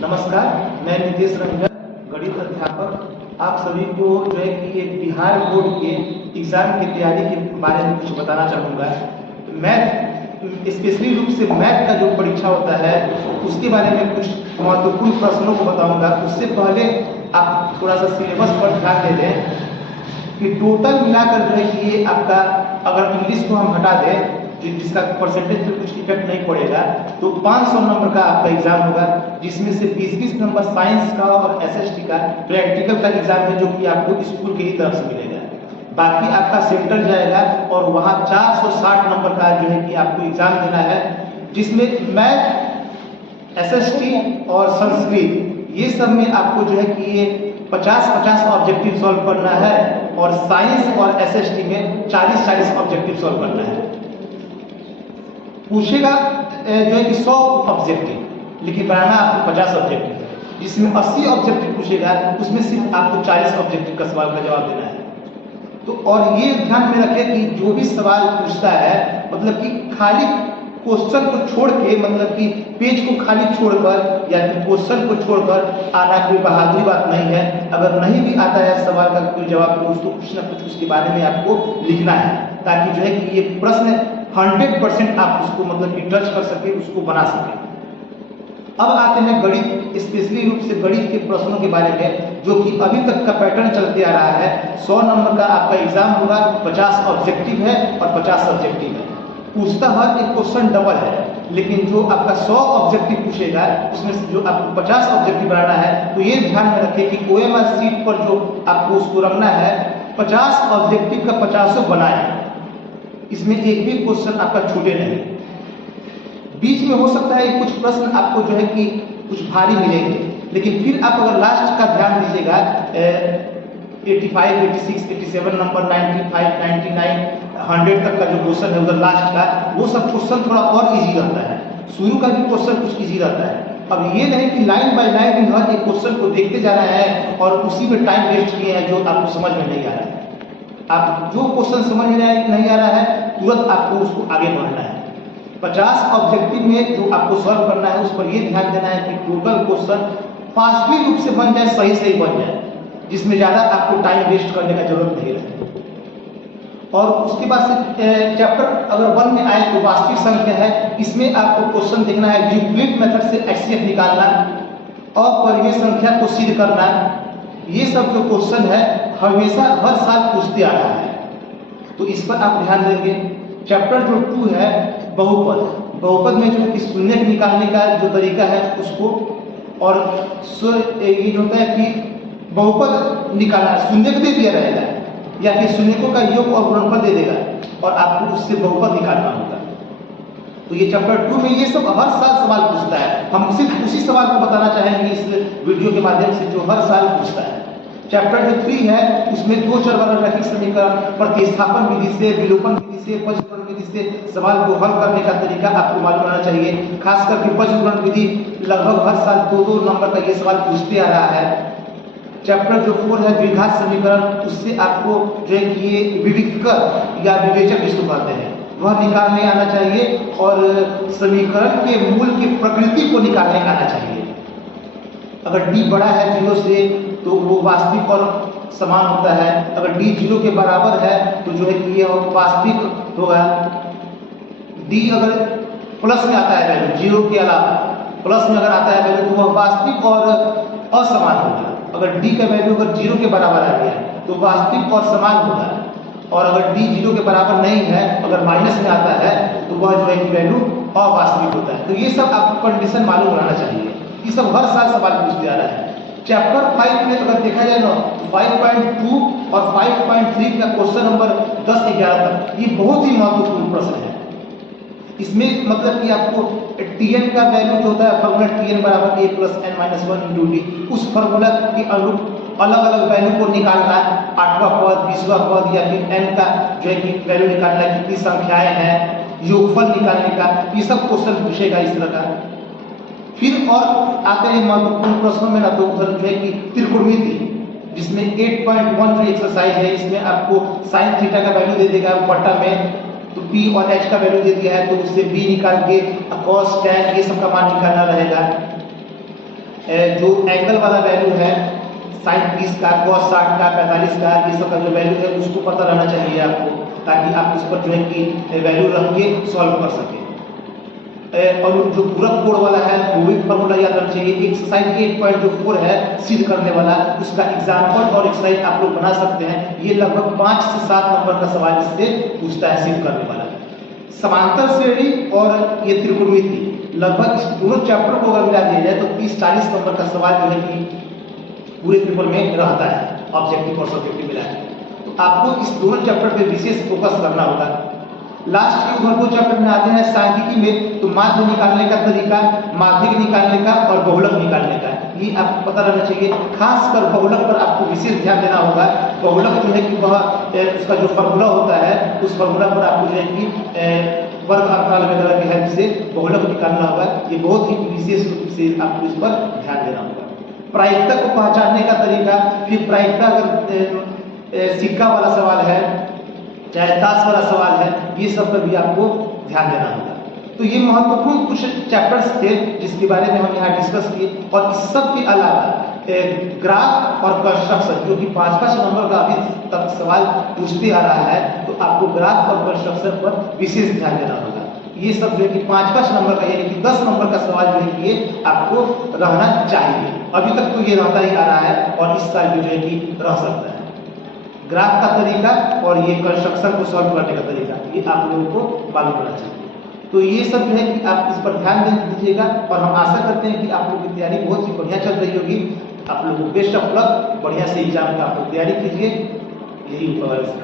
नमस्कार, मैं नितेश रंजन, गणित अध्यापक। आप सभी को जो है कि एक बिहार बोर्ड के एग्जाम की तैयारी के बारे में कुछ बताना चाहूँगा। मैथ, स्पेशली रूप से मैथ का जो परीक्षा होता है उसके बारे में कुछ महत्वपूर्ण प्रश्नों को बताऊँगा। उससे पहले आप थोड़ा सा सिलेबस पर ध्यान दे दें कि टोटल मिलाकर जो है कि ये आपका, अगर इंग्लिश को हम हटा दें जिसका परसेंटेज पे कुछ इफेक्ट नहीं पड़ेगा, तो 500 नंबर का आपका एग्जाम होगा, जिसमें से 20-20 नंबर साइंस का और एसएसटी का प्रैक्टिकल का एग्जाम है, जो कि आपको स्कूल की ही तरफ से मिलेगा। बाकी आपका सेंटर जाएगा और वहाँ 460 नंबर का जो है कि आपको एग्जाम देना है, जिसमें मैथ, एसएसटी और संस्कृत ये सब में आपको जो है कि ये 50-50 ऑब्जेक्टिव सॉल्व करना है, और साइंस और एसएसटी में 40-40 ऑब्जेक्टिव सॉल्व करना है। पूछेगा जो है कि 100 ऑब्जेक्टिव, लेकिन बनाना आपको 50 ऑब्जेक्टिव है, जिसमें 80 ऑब्जेक्टिव पूछेगा, उसमें सिर्फ आपको 40 ऑब्जेक्टिव का सवाल का जवाब देना है। तो और ये ध्यान में रखें कि जो भी सवाल पूछता है, मतलब कि खाली क्वेश्चन को छोड़ के, मतलब कि पेज को खाली छोड़कर या फिर क्वेश्चन को छोड़कर आना कोई बहादुरी बात नहीं है। अगर नहीं भी आता है सवाल का कोई जवाब, तो उसको कुछ ना कुछ उसके बारे में आपको लिखना है, ताकि जो है कि ये प्रश्न 100% आप उसको मतलब कि टच कर सके, उसको बना सके। अब आते हैं गणित, स्पेशली रूप से गणित के प्रश्नों के बारे में, जो कि अभी तक का पैटर्न चलते आ रहा है। 100 नंबर का आपका एग्जाम होगा, 50 ऑब्जेक्टिव है और 50 सब्जेक्टिव है। पूछता हर एक क्वेश्चन डबल है, लेकिन जो आपका 100 ऑब्जेक्टिव पूछेगा उसमें से जो आपको 50 ऑब्जेक्टिव बनाना है, तो ये ध्यान में रखें कि ओएमआर शीट पर जो आपको उसको रखना है, 50 ऑब्जेक्टिव का 50 बनाए, इसमें एक भी क्वेश्चन आपका छूटे नहीं। बीच में हो सकता है कुछ प्रश्न आपको जो है कि कुछ भारी मिलेंगे, लेकिन फिर आप अगर लास्ट का ध्यान दीजिएगा, 85, 86, 87 नंबर, 95, 99, 100 तक का जो क्वेश्चन है उधर लास्ट का, वो सब क्वेश्चन थोड़ा और इजी रहता है। शुरू का भी क्वेश्चन कुछ इजी रहता है। अब ये नहीं कि लाइन बाय लाइन हर एक क्वेश्चन को देखते जाना है और उसी में टाइम वेस्ट किए हैं जो आपको समझ में नहीं आ रहा है। आप जो क्वेश्चन समझ में नहीं आ रहा है, तुरंत आपको उसको आगे बढ़ना है। 50 ऑब्जेक्टिव में जो आपको सॉल्व करना है, उस पर ये ध्यान देना है कि टोटल क्वेश्चन फास्टली रूप से बन जाए, सही बन जाए, जिसमें ज़्यादा आपको टाइम वेस्ट करने का जरूरत नहीं रहे। और उसके बाद से चैप्टर अगर 1 में आए तो वास्तविक संख्या है। इसमें आपको क्वेश्चन देखना है, यूक्लिड मेथड से एचसीएफ निकालना, अपरिमेय संख्या को सिद्ध करना। ये सब जो क्वेश्चन है हमेशा हर साल पूछते आ रहा है, तो इस पर आप ध्यान देंगे। चैप्टर जो 2 है बहुपद, बहुपद में जो कि शून्य निकालने का जो तरीका है उसको, और ये जो होता है कि बहुपद निकालना, शून्य दे दिया रहेगा या फिर शून्यकों का योग और गुणनफल दे देगा और आपको उससे बहुपद निकालना होगा। तो ये चैप्टर 2 में ये सब हर साल सवाल पूछता है। हम सिर्फ उसी सवाल को बताना चाहेंगे इस वीडियो के माध्यम से जो हर साल पूछता है। चैप्टर जो 3 है उसमें दो चर वाला रैखिक समीकरण, प्रतिस्थापन विधि से, विलोपन विधि से, पचगुणन विधि से सवाल को हल करने का तरीका आपको मालूम होना चाहिए। खास करके पचगुणन विधि लगभग हर साल 2-2 नंबर का ये सवाल पूछते आ रहा है। चैप्टर जो 4 है द्विघात समीकरण, उससे आपको जो है कि ये विविक्तकर या विवेचक जिसको कहते हैं वह निकालने आना चाहिए, और समीकरण के मूल की प्रकृति को निकालने आना चाहिए। अगर d बड़ा है 0 से तो वो वास्तविक और समान होता है। अगर d 0 के बराबर है तो जो है कि यह वास्तविक होगा। d अगर प्लस में आता है वैल्यू, 0 के अलावा प्लस में अगर आता है वैल्यू, तो वह वास्तविक और असमान होगा। अगर d का वैल्यू अगर 0 के बराबर आ गया तो वास्तविक और समान होगा, और अगर d 0 के बराबर नहीं है, अगर माइनस में आता है, तो वह जो है कि वैल्यू अवास्तविक होता है। तो ये सब आपको कंडीशन मालूम रहना चाहिए। ये सब हर साल सवाल पूछते आ रहा है। चैप्टर 5 में अगर देखा जाए ना, 5.2 और 5.3 का क्वेश्चन नंबर 10-11 तक, ये बहुत ही महत्वपूर्ण प्रश्न है। इसमें मतलब कि आपको tn का वैल्यू जो होता है, फॉर्मूला tn बराबर a + n - 1 × d, उस फॉर्मूला के अनुरूप अलग अलग वैल्यू को निकालना, 8वां पद, 20वां पद, या फिर n का जो है कि वैल्यू निकालना, कितनी संख्याएं हैं, योगफल निकालने का, ये सब क्वेश्चन पूछेगा इस तरह का। फिर और आते हैं महत्वपूर्ण प्रश्नों में ना, तो उधर जो है कि त्रिकोणमिति, जिसमें 8.1 जो एक्सरसाइज है, इसमें आपको साइन थीटा का वैल्यू दे देगा बटा में, तो p और h का वैल्यू दे दिया है, तो उससे b निकाल के cos tan ये सब का मान निकालना रहेगा। जो एंगल वाला वैल्यू है साइन 20 का, cos 60 का, 45 का, ये सब का जो वैल्यू है उसको पता रहना चाहिए आपको, ताकि आप उस पर जो है कि वैल्यू रख के सॉल्व कर सकें। और जो पूरक कोण वाला है वो भी फॉर्मूला याद रखना चाहिए। एक्सरसाइज 8.4 है सिद्ध करने वाला, उसका एग्जाम्पल और एक्सरसाइज आप लोग बना सकते हैं। ये लगभग 5 से 7 नंबर का सवाल इससे पूछता है सिद्ध करने वाला। समांतर श्रेणी और ये त्रिकोणमिति, लगभग इस दोनों चैप्टर को अगर मिला दिया जाए तो 30-40 नंबर का सवाल जो है कि पूरे पेपर में रहता है, ऑब्जेक्टिव और सब्जेक्टिव मिला के। तो आपको इस दोनों चैप्टर पे विशेष फोकस करना होगा। लास्ट के ऊपर 2 चैप्टर में आते हैं सांख्यिकी में, तो माध्य निकालने का तरीका, माध्यिक निकालने का और बहुलक निकालने का, ये आपको पता रहना चाहिए। खासकर बहुलक पर आपको विशेष ध्यान देना होगा। बहुलक जो है कि वह उसका जो फॉर्मूला होता है उस फॉर्मूला पर आपको जो है कि वर्ग अंतराल वगैरह की हेल्प से बहुलक निकालना होगा। ये बहुत ही विशेष रूप से आपको इस पर ध्यान देना होगा। प्रायिकता को पहचानने का तरीका, फिर प्रायिकता अगर सिक्का वाला सवाल है चाहे ताश वाला सवाल है, ये सब पर भी आपको ध्यान देना होगा। तो ये महत्वपूर्ण कुछ चैप्टर्स थे जिसके बारे में हम यहाँ डिस्कस किए। और इस सब के अलावा ग्राफ और कंस्ट्रक्शन, जो कि 5-5 नंबर का अभी तक सवाल पूछते आ रहा है, तो आपको ग्राफ और कंस्ट्रक्शन पर विशेष ध्यान देना होगा। ये सब जो है कि 5-5 नंबर का यानी कि 10 नंबर का सवाल जो है कि ये आपको रहना चाहिए। अभी तक तो ये रहता ही आ रहा है और इस साल भी जो है कि रह सकता है। ग्राफ का तरीका और ये कंस्ट्रक्शन को सॉल्व करने का तरीका, ये आप लोगों को मालूम होना चाहिए। तो ये सब जो है कि आप इस पर ध्यान दीजिएगा और हम आशा करते हैं कि आप लोगों की तैयारी बहुत ही बढ़िया चल रही होगी। आप लोगों को बेस्ट ऑफ लक, बढ़िया से एग्जाम का आप लोग तैयारी कीजिए, यही ऊपर वाले से